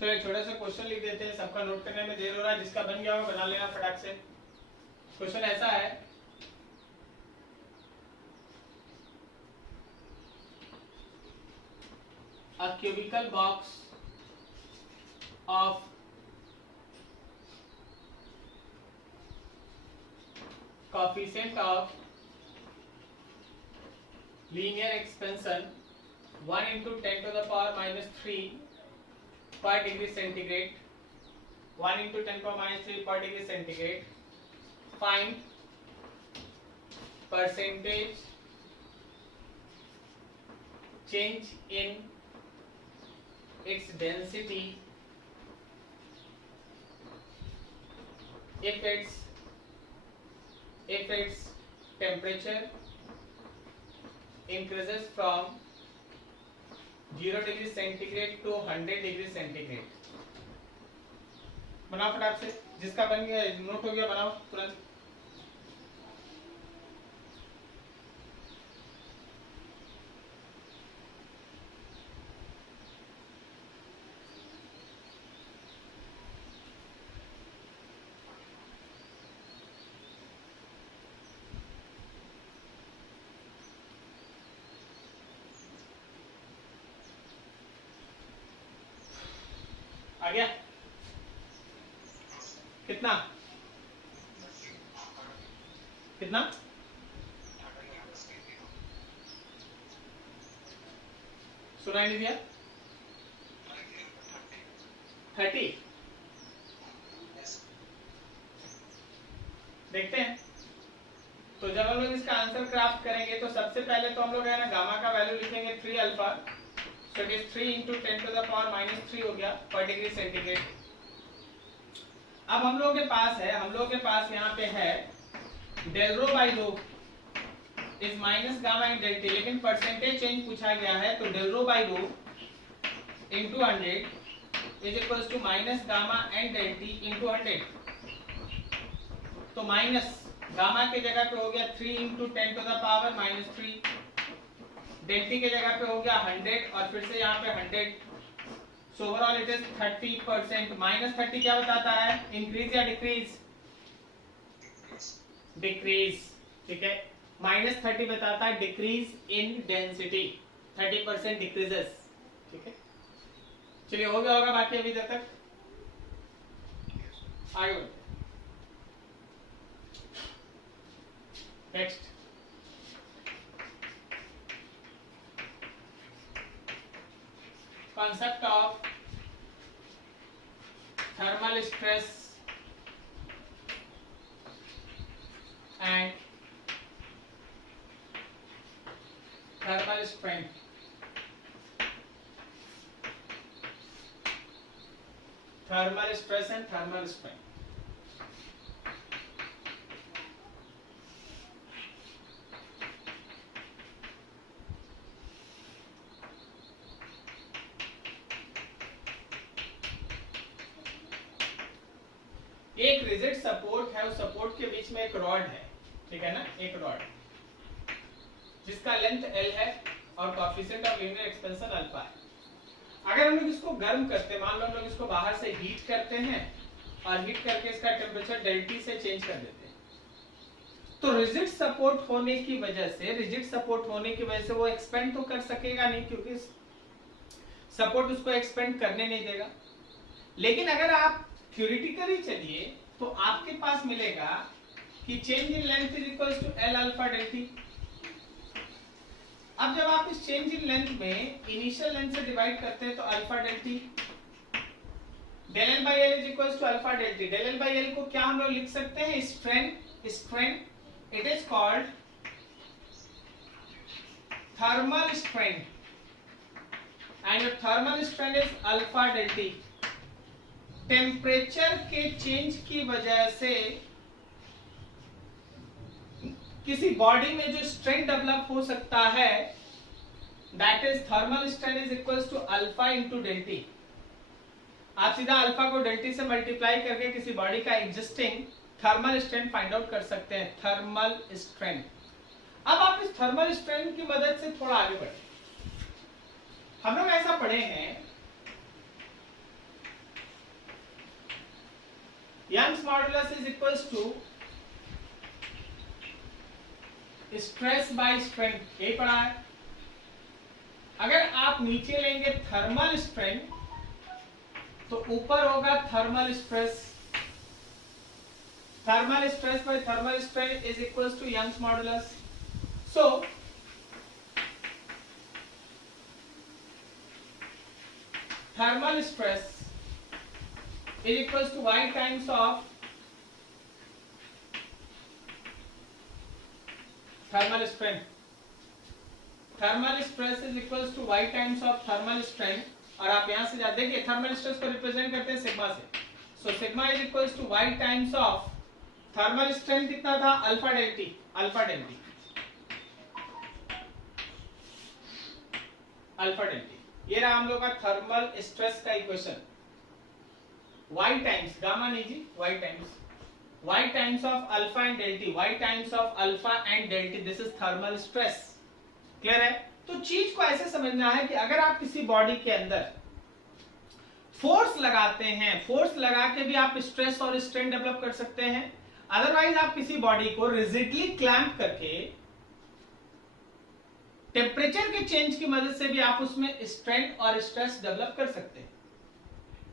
चलो एक छोटा सा क्वेश्चन लिख देते हैं, सबका नोट करने में देर हो रहा है, जिसका बन गया हो बना लेना फटाक से। क्वेश्चन ऐसा है, a cubical box of coefficient of linear expansion 1 into 10 to the power minus 3 per degree centigrade, 1 into 10 power minus 3 per degree centigrade. Find percentage change in its density if its temperature increases from 0 degree centigrade to 100 degree centigrade। बनाओ फटाक से, जिसका बन गया नोट हो गया बनाओ तुरंत। आ गया कितना कितना सुनाई नहीं दिया? 30। देखते हैं, तो जब हम लोग इसका आंसर क्राफ्ट करेंगे तो सबसे पहले तो हम लोग है ना गामा का वैल्यू लिखेंगे 3 alpha, so it is 3 into 10 to the power minus 3 हो गया per degree centigrade। अब हम लोगों के पास है, हम लोगों के पास यहाँ पे है del rho by rho is minus gamma in del T, लेकिन परसेंटेज चेंज पूछा गया है, तो del rho by rho into 100 is equals to minus gamma and del T into 100। तो माइनस गामा के जगह पे हो गया 3 into 10 to the power minus 3, del T के जगह पे हो गया 100 और फिर से यहाँ पे 100, so overall it is 30%। Minus 30 क्या बताता है, इंक्रीज या डिक्रीज? डिक्रीज, ठीक है, माइनस 30 बताता है डिक्रीज इन डेंसिटी, 30% डिक्रीजेस, ठीक है। चलिए हो गया होगा बाकी अभी तक, आगे बढ़ते। Next concept of thermal stress and thermal strength। thermal stress and thermal strength। एक रिजिड सपोर्ट है, उस सपोर्ट के बीच में एक रॉड है, ठीक है ना, एक रॉड जिसका लेंथ L है और coefficient of linear expansion alpha है। अगर हम लोग इसको गर्म करते हैं, मान लो हम लोग इसको बाहर से हीट करते हैं और हीट करके इसका टेम्परेचर डेल्टी से चेंज कर देते हैं, तो रिजिड सपोर्ट होने की वजह से वो एक्सपेंड तो कर सकेगा नहीं, क्योंकि सपोर्ट उसको एक्सपेंड करने नहीं देगा। लेकिन अगर आप थ्योरेटिकली चलिए तो आपके पास मिलेगा कि change in length is equals to L alpha del T. अब जब आप इस चेंज इन लेंथ में इनिशियल लेंथ से डिवाइड करते हैं तो alpha del T del L by L is equals to alpha del T. Del L by L को क्या हम लोग लिख सकते हैं? Strain. It is called thermal strain and your thermal strain is alpha del T। Temperature के चेंज की वजह से किसी बॉडी में जो स्ट्रेन डेवलप हो सकता है, that is thermal strain is equals to alpha into del T. आप सीधा अल्फा को डेल टी से मल्टीप्लाई करके किसी बॉडी का existing thermal strain find out कर सकते हैं, थर्मल स्ट्रेन। अब आप इस थर्मल स्ट्रेन की मदद से थोड़ा आगे बढ़े। हम लोग ऐसा पढ़े हैं, Young's modulus is equals to stress by strain, यही पढ़ा है। अगर आप नीचे लेंगे थर्मल स्ट्रेन तो ऊपर होगा thermal stress. Thermal stress by thermal strain is equals to Young's modulus. So thermal stress is equals to y times of thermal strain। thermal stress is equals to y times of thermal strain। और आप यहां से देखिए थर्मल स्ट्रेस को रिप्रेजेंट करते हैं सिग्मा से, so sigma is equals to y times of thermal strain कितना था? Alpha del T. Alpha del T ये रहा हम लोग का थर्मल स्ट्रेस का इक्वेशन। y टाइम्स गामा नहीं जी, y times of alpha and del T, y times of alpha and del T, this is thermal stress. Clear है? तो चीज को ऐसे समझना है कि अगर आप किसी बॉडी के अंदर फोर्स लगाते हैं, फोर्स लगा के भी आप स्ट्रेस और स्ट्रेन डेवलप कर सकते हैं। अदरवाइज आप किसी बॉडी को रिजिडली क्लैंप करके टेम्परेचर के चेंज की मदद से भी आप उसमें स्ट्रेन और स्ट्रेस डेवलप कर सकते हैं।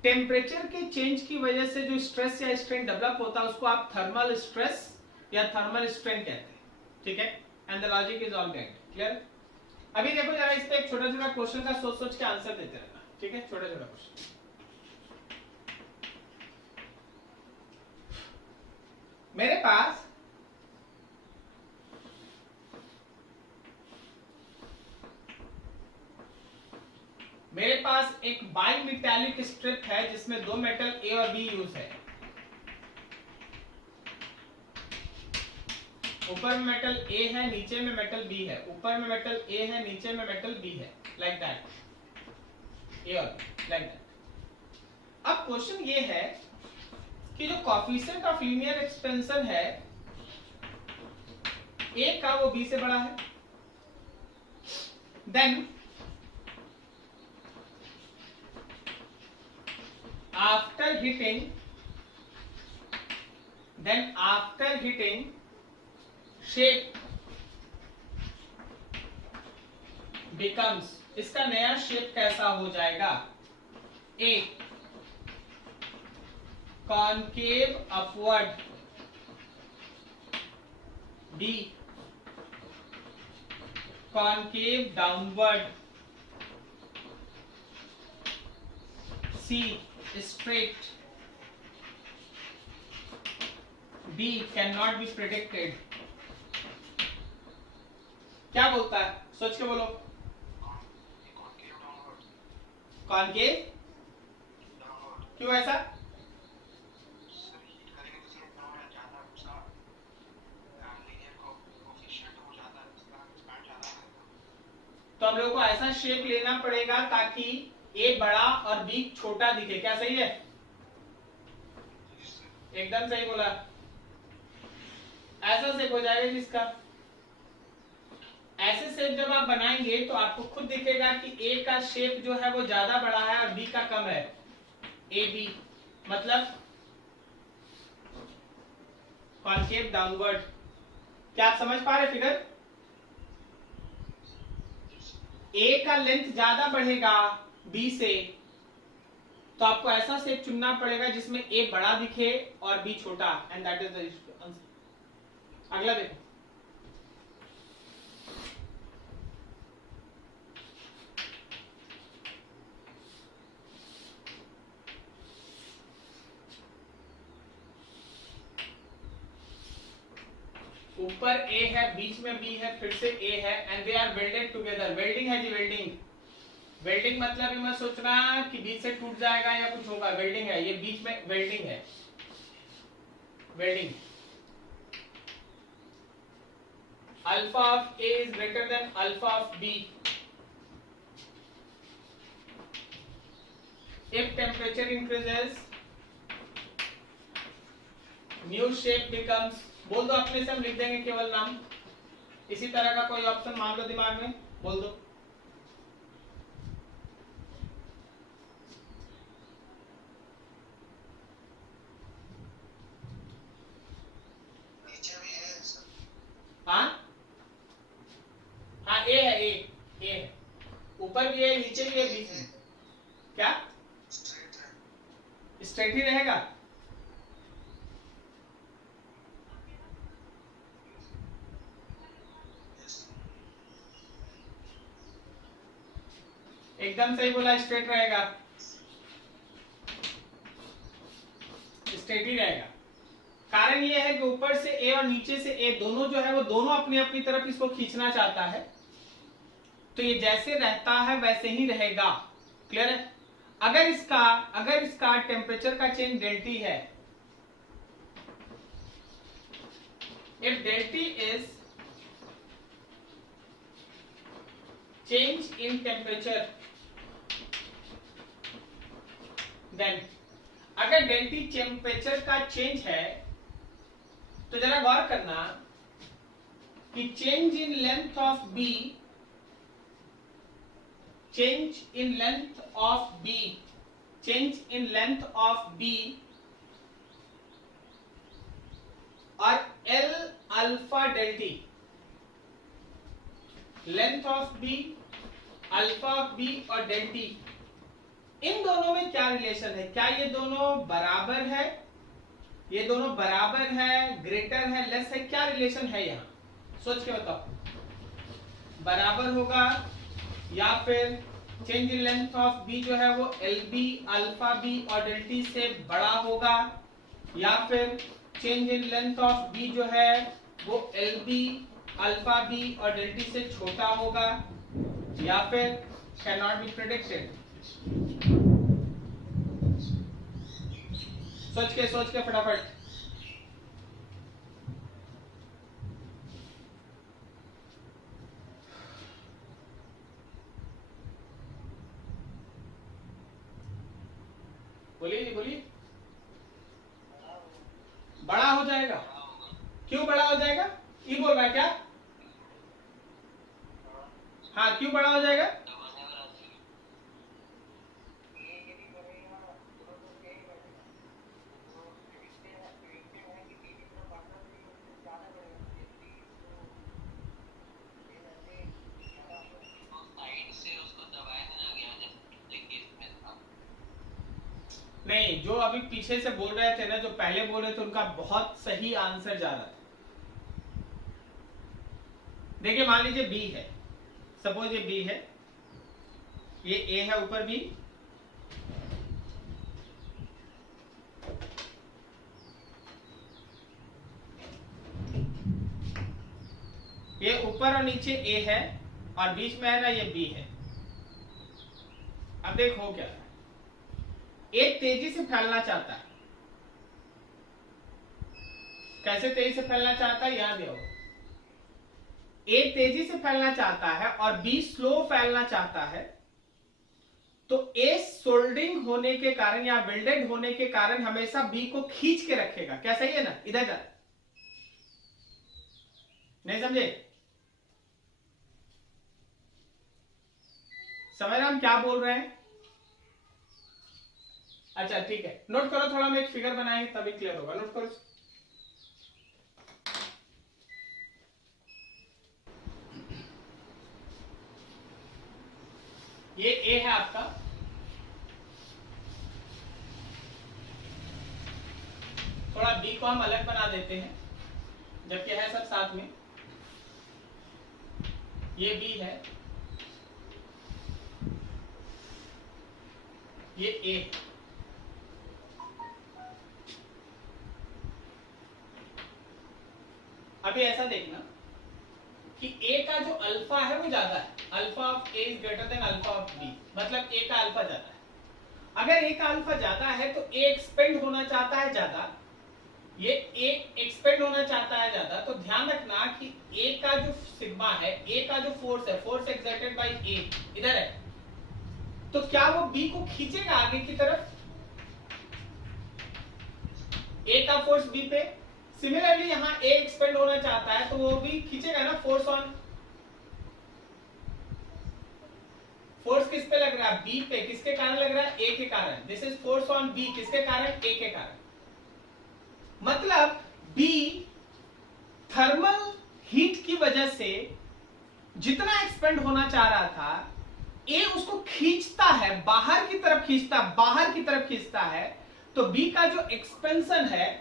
टेम्परेचर के चेंज की वजह से जो स्ट्रेस या स्ट्रेन डेवलप होता है उसको आप थर्मल स्ट्रेस या थर्मल स्ट्रेन कहते हैं। ठीक है? And the logic is all get clear. अभी देखो जरा इस पे एक छोटा छोटा क्वेश्चन का सोच सोच के आंसर देते रहना। ठीक है? छोटा छोटा क्वेश्चन। मेरे पास एक बाई मेटालिक स्ट्रिप है जिसमें दो मेटल ए और बी यूज है। ऊपर में मेटल ए है, नीचे में मेटल बी है। ऊपर में मेटल ए है, नीचे में मेटल बी है, लाइक दैट, ए और बी, लाइक दैट। अब क्वेश्चन ये है कि जो कोएफिशिएंट ऑफ लीनियर एक्सपेंशन है ए का, वो बी से बड़ा है। Then after hitting shape becomes, इसका नया शेप कैसा हो जाएगा? A concave upward, B concave downward, C straight, B cannot be predicted। क्या बोलता है? सोच के बोलो। कॉनकेव, क्यों ऐसा? तो हम लोगों को ऐसा शेप लेना पड़ेगा ताकि ए बड़ा और बी छोटा दिखे। क्या सही है? एकदम सही बोला। ऐसा शेप हो जाएगा जिसका ऐसे शेप जब आप बनाएंगे तो आपको खुद दिखेगा कि ए का शेप जो है वो ज्यादा बड़ा है और बी का कम है। ए बी मतलब कॉन्केव डाउनवर्ड। क्या आप समझ पा रहे फिगर? ए का लेंथ ज्यादा बढ़ेगा बी से, तो आपको ऐसा शेप चुनना पड़ेगा जिसमें ए बड़ा दिखे और बी छोटा, and that is the answer. अगला देखो, ऊपर ए है, बीच में बी है, फिर से ए है, and they are welded together. Welding है जी, वेल्डिंग। वेल्डिंग मतलब ये मत सोचना कि बीच से टूट जाएगा या कुछ होगा, वेल्डिंग है ये, बीच में वेल्डिंग है, welding. Alpha of A is greater than alpha of B if temperature increases new shape becomes, बोल दो अपने से, हम लिख देंगे केवल नाम। इसी तरह का कोई ऑप्शन मान लो दिमाग में, बोल दो। नीचे भी है सर। हाँ हाँ, ए है, ए है, ऊपर भी है, नीचे भी है, बीच में क्या स्ट्रेट है। स्ट्रेट ही रहेगा? एकदम सही बोला, स्ट्रेट रहेगा, स्ट्रेट ही रहेगा। कारण ये है कि ऊपर से ए और नीचे से ए दोनों जो है वो दोनों अपनी अपनी तरफ इसको खींचना चाहता है, तो ये जैसे रहता है वैसे ही रहेगा। क्लियर है? अगर इसका टेम्परेचर का चेंज डेल्टी है, if del T is change in temperature, then अगर डेल्टी टेम्परेचर का चेंज है तो जरा गौर करना कि change in length of B, change in length of B, change in length of B और L alpha del T, length of B, alpha of B और डेल्टी, इन दोनों में क्या रिलेशन है? क्या ये दोनों बराबर है? ये दोनों बराबर है, ग्रेटर है, लेस है? क्या रिलेशन है यहाँ? सोच के बताओ। बराबर होगा या फिर change in length of B जो है वो एल बी, अल्फा बी और डेल्टी से बड़ा होगा, या फिर change in length of B जो है वो एल बी, अल्फा बी और डेल्टी से छोटा होगा, या फिर कैन नॉट बी प्रेडिक्टेड। सोच के फटाफट। बोलिए जी, बोलिए। बड़ा हो जाएगा? क्यों बड़ा हो जाएगा? ये बोल रहा है क्या? हाँ, क्यों बड़ा हो जाएगा? नहीं, जो अभी पीछे से बोल रहे थे ना, जो पहले बोल रहे थे, उनका बहुत सही आंसर जा रहा था। देखिए, मान लीजिए बी है, सपोज ये बी है, ये ए है, ऊपर बी, ये ऊपर और नीचे ए है और बीच में है ना ये बी है। अब देखो क्या है, ए तेजी से फैलना चाहता है। कैसे तेजी से फैलना चाहता है? यहां देखो, ए तेजी से फैलना चाहता है और बी स्लो फैलना चाहता है, तो ए सोल्डिंग होने के कारण या वेल्डेड होने के कारण हमेशा बी को खींच के रखेगा। क्या सही है ना? इधर जा, नहीं समझे? समझ रहे हम क्या बोल रहे हैं? अच्छा ठीक है, नोट करो, थोड़ा हम एक फिगर बनाएंगे तभी क्लियर होगा। नोट करो, ये ए है आपका, थोड़ा बी को हम अलग बना देते हैं जबकि है सब साथ में। ये बी है, ये ए है। अभी ऐसा देखना कि ए का जो अल्फा है वो ज्यादा है, alpha of A is greater than alpha of B, मतलब ए का अल्फा ज्यादा है। अगर ए का अल्फा ज्यादा है तो ए एक्सपेंड होना चाहता है ज्यादा, ये ए एक्सपेंड होना चाहता है ज्यादा, तो ध्यान रखना कि ए का जो सिग्मा है, ए का जो फोर्स है, फोर्स एक्सर्टेड बाय ए इधर है, तो क्या वो बी को खींचेगा आगे की तरफ? ए का फोर्स बी पे, सिमिलरली यहां ए एक्सपेंड होना चाहता है तो वो भी खींचेगा ना, फोर्स ऑन, फोर्स किस पे लग रहा है? बी पे। किसके कारण लग रहा है? ए के कारण। This is force on B, किसके कारण? ए के कारण। मतलब बी थर्मल हीट की वजह से जितना एक्सपेंड होना चाह रहा था, ए उसको खींचता है, बाहर की तरफ खींचता, बाहर की तरफ खींचता है, तो बी का जो एक्सपेंशन है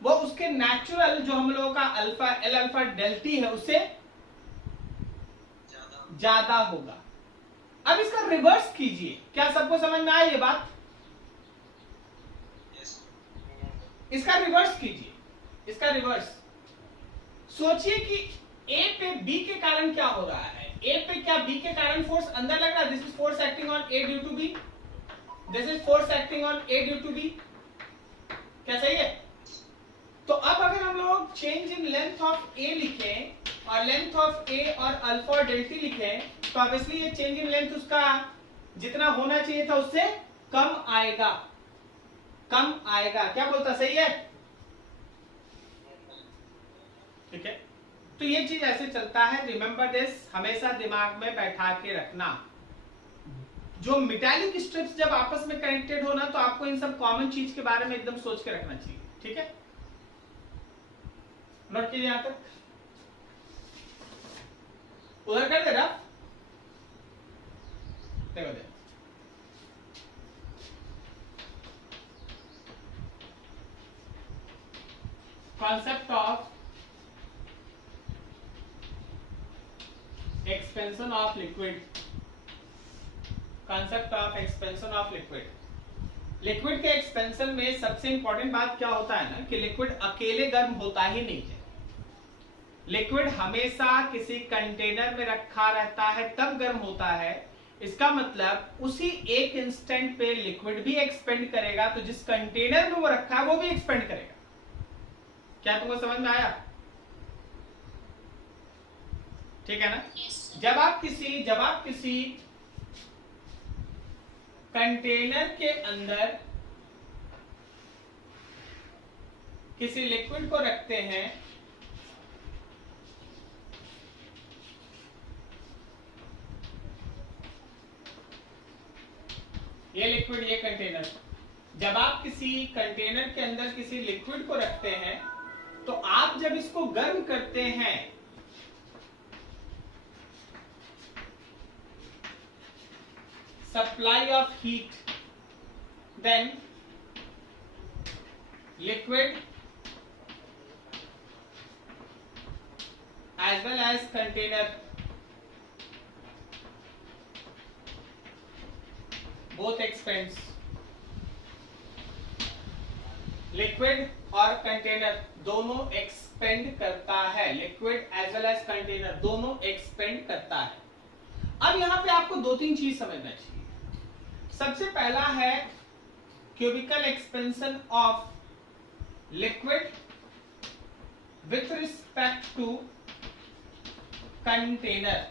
वो उसके नेचुरल जो हम लोगों का alpha L alpha del T है उससे ज्यादा होगा। अब इसका रिवर्स कीजिए, क्या सबको समझ में आया ये बात? इसका रिवर्स कीजिए, इसका रिवर्स सोचिए कि ए पे बी के कारण क्या हो रहा है। ए पे क्या बी के कारण फोर्स अंदर लग रहा है? This is force acting on A due to B, this is force acting on A due to B. क्या सही है? तो अब अगर हम लोग change in length of A लिखें और लेंथ ऑफ ए और अल्फा और डेल्टा लिखें, तो ऑब्वियसली ये चेंज इन लेंथ उसका जितना होना चाहिए था उससे कम आएगा, कम आएगा। क्या बोलता? सही है? ठीक है, तो ये चीज ऐसे चलता है। रिमेंबर दिस, हमेशा दिमाग में बैठा के रखना। जो मेटालिक स्ट्रिप्स जब आपस में कनेक्टेड हो ना, तो आपको इन सब कॉमन चीज के बारे में एकदम सोच के रखना चाहिए। ठीक है, नोट कीजिए यहां तक, उधर कर दे रहा, देखो दे। Concept of expansion of liquid, concept of expansion of liquid. Liquid के एक्सपेंशन में सबसे इंपॉर्टेंट बात क्या होता है ना, कि लिक्विड अकेले गर्म होता ही नहीं है। लिक्विड हमेशा किसी कंटेनर में रखा रहता है तब गर्म होता है। इसका मतलब उसी एक इंस्टेंट पे लिक्विड भी एक्सपेंड करेगा, तो जिस कंटेनर में वो रखा है वो भी एक्सपेंड करेगा। क्या तुमको समझ में आया? ठीक है ना? जब आप किसी कंटेनर के अंदर किसी लिक्विड को रखते हैं, ये लिक्विड, ये कंटेनर, जब आप किसी कंटेनर के अंदर किसी लिक्विड को रखते हैं, तो आप जब इसको गर्म करते हैं, supply of heat, then liquid as well as container both expands। Liquid और कंटेनर दोनों एक्सपेंड करता है, liquid as well as container दोनों एक्सपेंड करता है। अब यहां पे आपको दो तीन चीज समझना चाहिए। सबसे पहला है cubical expansion of liquid with respect to container.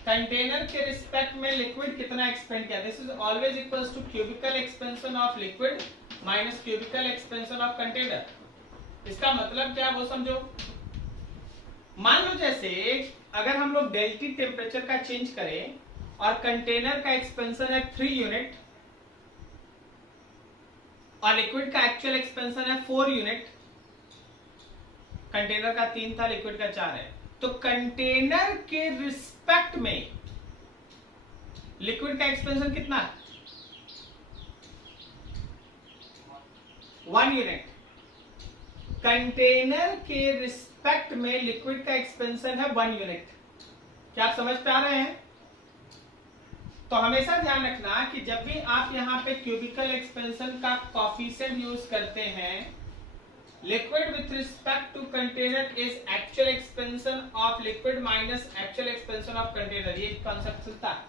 Container के रिस्पेक्ट में लिक्विड कितना एक्सपेंड किया, this is always equals to cubical expansion of liquid minus cubical expansion of container. इसका मतलब क्या वो समझो। मान लो जैसे अगर हम लोग डेल्टी टेम्परेचर का चेंज करें और कंटेनर का एक्सपेंशन है 3 यूनिट और लिक्विड का एक्चुअल एक्सपेंशन है 4 यूनिट। कंटेनर का 3 था, लिक्विड का 4 है। तो कंटेनर के रिस्पेक्ट में लिक्विड का एक्सपेंशन कितना है? 1 यूनिट। कंटेनर के रिस्पेक्ट में लिक्विड का एक्सपेंशन है 1 यूनिट। क्या आप समझ पा रहे हैं? तो हमेशा ध्यान रखना कि जब भी आप यहां पे क्यूबिकल एक्सपेंशन का कॉफिशिएंट यूज करते हैं, liquid with respect to container is actual expansion of liquid minus actual expansion of container. ये कॉन्सेप्ट चलता है,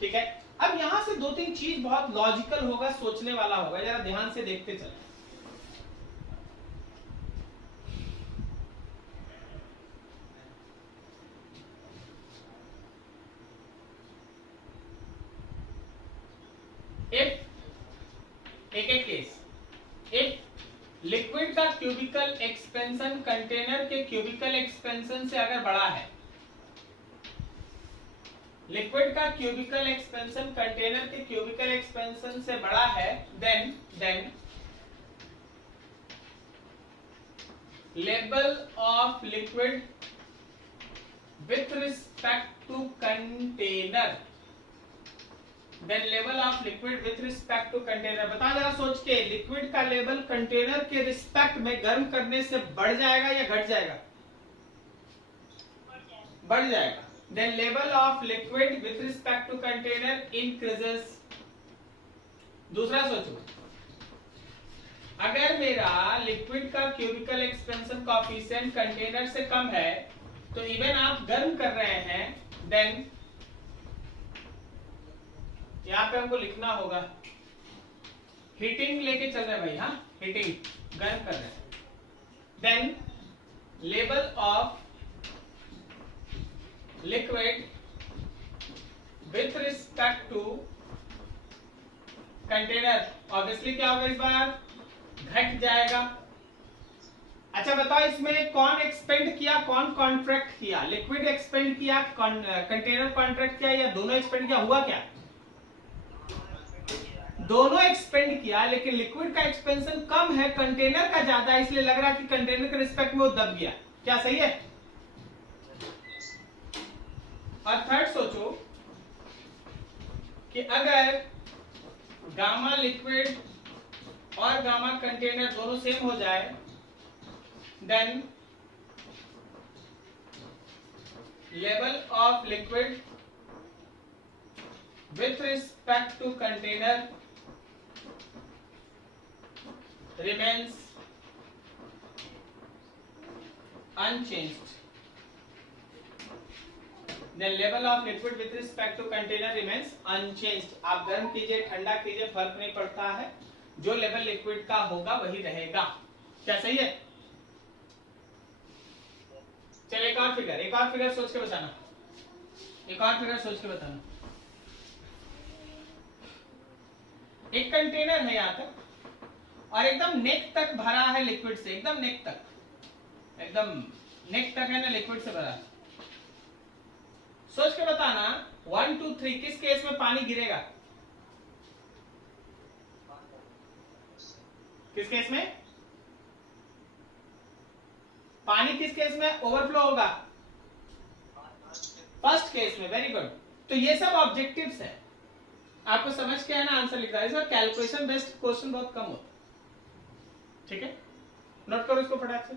ठीक है। अब यहां से 2-3 चीज बहुत लॉजिकल होगा, सोचने वाला होगा, जरा ध्यान से देखते चलें। एक केस, इफ लिक्विड का क्यूबिकल एक्सपेंशन कंटेनर के क्यूबिकल एक्सपेंशन से अगर बड़ा है, लिक्विड का क्यूबिकल एक्सपेंशन कंटेनर के क्यूबिकल एक्सपेंशन से बड़ा है, then level of liquid with respect to container, then level of liquid with respect to container. बता जरा सोच के, लिक्विड का लेवल कंटेनर के रिस्पेक्ट में गर्म करने से बढ़ जाएगा या घट जाएगा? बढ़ जाएगा। Then level of liquid with respect to container increases. दूसरा सोचो, अगर मेरा लिक्विड का क्यूबिकल एक्सपेंशन कोएफिशिएंट कंटेनर से कम है, तो इवन आप गर्म कर रहे हैं, देन यहां पे हमको लिखना होगा, हीटिंग लेके चल रहे हैं भाई, हाँ हीटिंग, गर्म कर रहे हैं, then level of liquid with respect to container obviously क्या होगा, इस बार घट जाएगा। अच्छा बताओ, इसमें कौन एक्सपेंड किया, कौन कॉन्ट्रैक्ट किया? लिक्विड एक्सपेंड किया, कंटेनर कॉन्ट्रैक्ट किया, या दोनों एक्सपेंड किया? हुआ क्या? दोनों एक्सपेंड किया, लेकिन लिक्विड का एक्सपेंशन कम है, कंटेनर का ज्यादा है, इसलिए लग रहा है कि कंटेनर के रिस्पेक्ट में वो दब गया। क्या सही है? और थर्ड सोचो कि अगर गामा लिक्विड और गामा कंटेनर दोनों सेम हो जाए, then level of liquid with respect to container remains unchanged. Then level of liquid with respect to container remains unchanged. आप गर्म कीजिए, ठंडा कीजिए, फर्क नहीं पड़ता है, जो लेवल लिक्विड का होगा वही रहेगा। क्या सही है? चलिए एक और फिगर सोच के बताना, एक और फिगर सोच के बताना। एक कंटेनर है यहां तक और एकदम नेक तक भरा है लिक्विड से, एकदम नेक तक है ना, लिक्विड से भरा। सोच के बताना 1 2 3 किस केस में पानी गिरेगा? किस केस में पानी, किस केस में ओवरफ्लो होगा? फर्स्ट केस में। Very good. तो ये सब ऑब्जेक्टिव्स है, आपको समझ के है ना आंसर लिख रहा है। इसका कैलकुलेशन बेस्ड क्वेश्चन बहुत कम होता है, ठीक है। नोट करो इसको फटाक से।